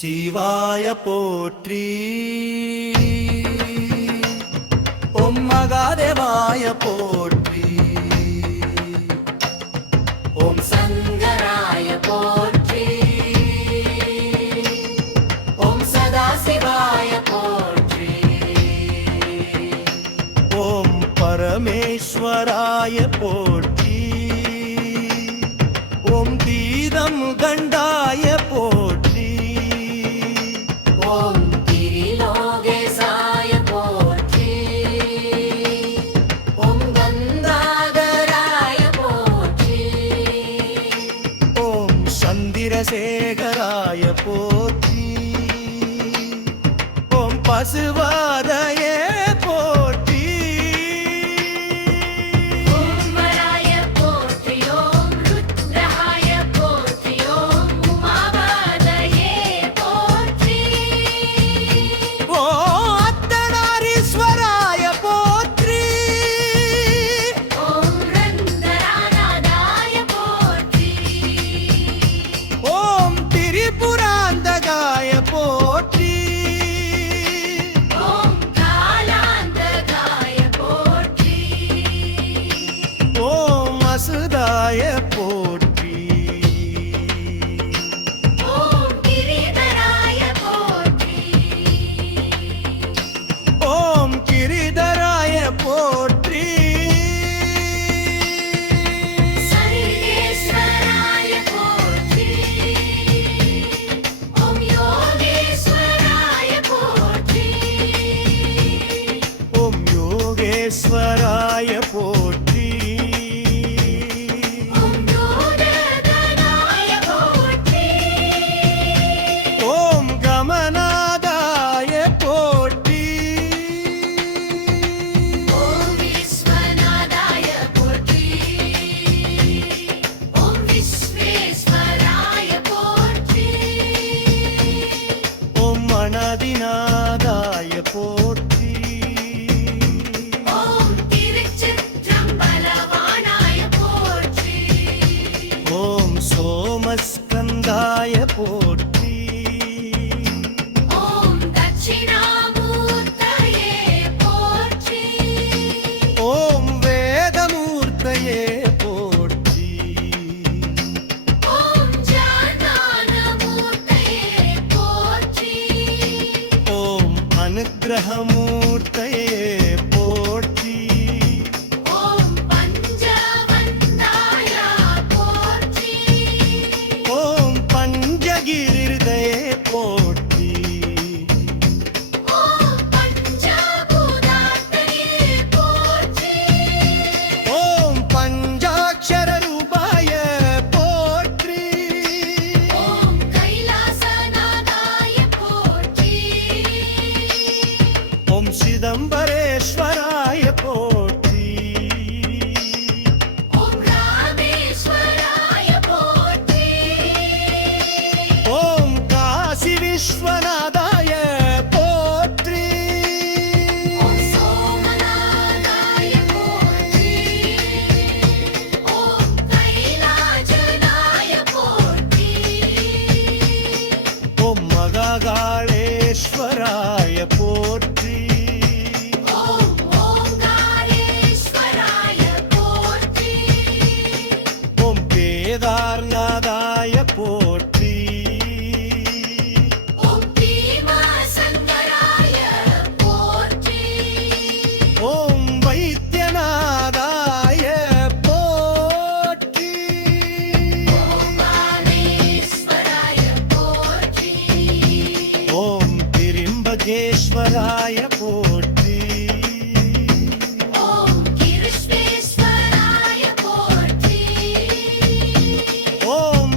சிவாய போற்றி. ஓம் மகாதேவாய போற்றி. ஓம் சங்கராய போற்றி. ஓம் சதாசிவாய போற்றி. ஓம் பரமேஸ்வராய போற்றி. ஓம் தீதம் கண்டாய போற்றி. ஓம் திரிலோகேசாய போற்றி. ஓம் கங்காதராய போற்றி. ஓம் சந்திரசேகராய போற்றி. ஓம் பசுவாதயே போற்றி. ஓம் வராய போற்றி. ஓம் ருத்ராய போற்றி. ஓம் உமாபதயே போற்றி. ஓ அர்த்தநாரீஸ்வராய போற்றி. ஓம் ரந்தராநாதாய போற்றி. ஓம் திரிபுராந்தகாய போற்றி. ஓம் காலாந்தகாய போற்றி. ஓம் அசுதாய போற்றி. ஓம் கிரிதராய போற்றி. ஓம் கிரிதராய போற்றி. சர்வேஸ்வராய போற்றி. ஓம் யோகேஸ்வராய போற்றி. ஓம் யோகேஸ்வராய போற்றி. ஓம் யோகதனாய போற்றி. ஓம் கமநாதாய போற்றி. ஓம் விஸ்வநாதாய போற்றி. ஓம் விஸ்வேஸ்வராய போற்றி. ஓம் மணதிநாதாய போற்றி. ஓம் திருச்சிற்றம்பலவானாய போற்றி. ஓம் சோமஸ்கந்தாய போற்றி. ஓம் தட்சிணாமூர்த்தயே போற்றி. ஓம் வேதமூர்த்தயே போற்றி. ஓம் ஜானமூர்த்தயே போற்றி. ஓம் அனுக்கிரகமூர்த்தயே போற்றி. ஓம் பஞ்சவந்தாய போற்றி. ஓம் பஞ்சகிரிதயே போற்றி. ஓம் பஞ்சபூதாத்தயே போற்றி. ஓம் பஞ்சாட்சர ரூபாய போற்றி. ஓம் கைலாசநாதாய போற்றி. ஓம் சிதம்பரேஸ்வராய போற்றி. ஓம் ராமேஸ்வராய போற்றி. ஓம் காசி விஸ்வநாதாய போற்றி. ஓம் சோமநாதாய போற்றி. ஓம் கைலாசநாய போற்றி. ஓம் மகாகாளேஸ்வராய போற்றி. ஓம் ஓங்காரேஸ்வராய போற்றி. ஓம் கேதார்நாதாய போற்றி. ஓம் பீமசங்கராய போற்றி. ஓம் வைத்தியநாதாய போற்றி. ஓங்காரேஸ்வராய போற்றி. ஓம் திரிம்பகேஸ்வராய போற்றி. ஓம் கிருஷ்ணேஸ்வராய போற்றி. ஓம்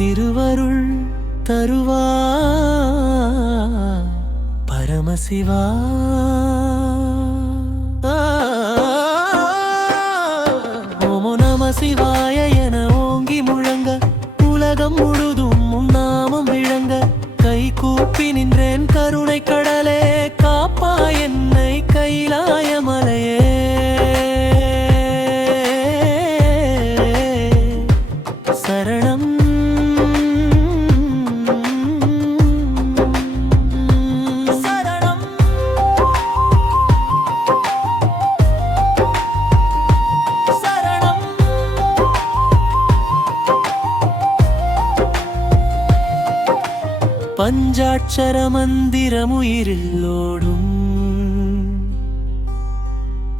திருவருள் தருவா பரமசிவா. ஓமோ நம சிவாய என ஓங்கி முழங்க உலகம் முழுதும் உன் நாமம் விளங்க கை கூப்பி நின்றேன் கருணை கடலே காப்பா என்னை கைலாய மலையே. சரணம் சரணம் சரணம். பஞ்சாட்சர மந்திரமுயிரில்லோடும்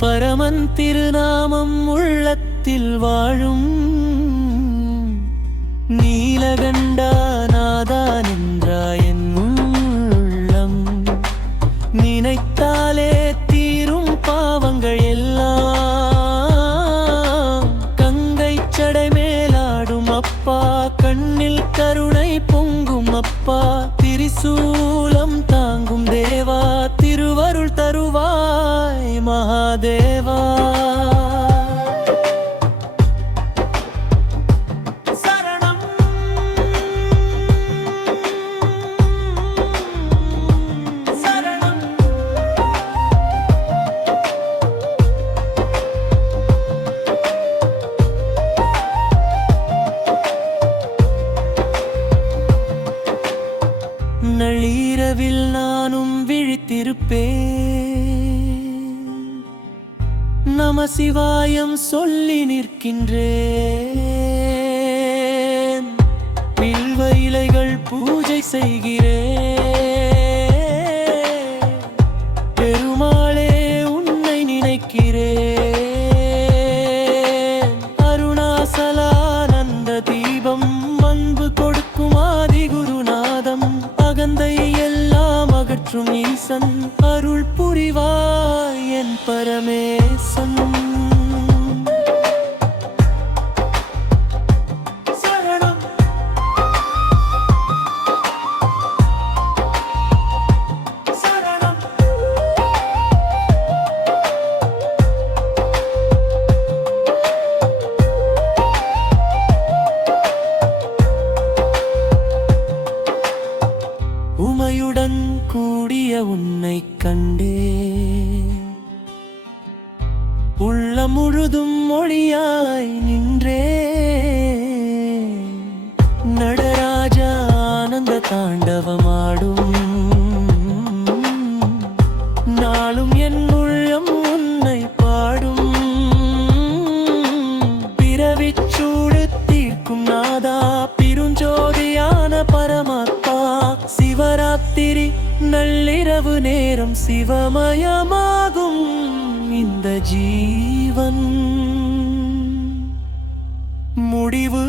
பரமன் திருநாமம் உள்ளத்தில் வாழும் நீலகண்டாநாதா நின்றாயன் உள்ளம் நினைத்தாலே தீரும் பாவங்கள் எல்லாம். கங்கை சடை மேலாடும் அப்பா கண்ணில் கருணை பொங்கும் அப்பா திரிசூலம் தாங்கும் தேவா திருவருள் தருவாய் மகாதேவா. சரணம் சரணம். நள்ளிரவில் நானும் விழித்திருப்பேன் நம சிவாயம் சொல்லி நிற்கின்றேன். வில்வ இலைகள் பூஜை செய்கிறேன் பெருமாளே உன்னை நினைக்கிறேன். அருணாசலானந்த தீபம் அன்பு கொடுக்கும் ஆதி குருநாதம் அகந்தை எல்லாம் அகற்றும் ஈசன் அருள் புரிவாய் என் பரமேசன். சரணம் சரணம். உமையுடன் கூடிய உன்னை கண்டே உள்ளம் முழுதும் மொழியாய் நின்றே. நடராஜா ஆனந்த தாண்டவமாடும் நாளும் என் உள்ளம் உன்னை பாடும். பிறவிச்சூடு தீர்க்கும் நாதா பெருஞ்சோதியான பரமாத்மா சிவராத்திரி நள்ளிரவு நேரம் சிவமயமாகும் இந்த ஜீவன் முடிவு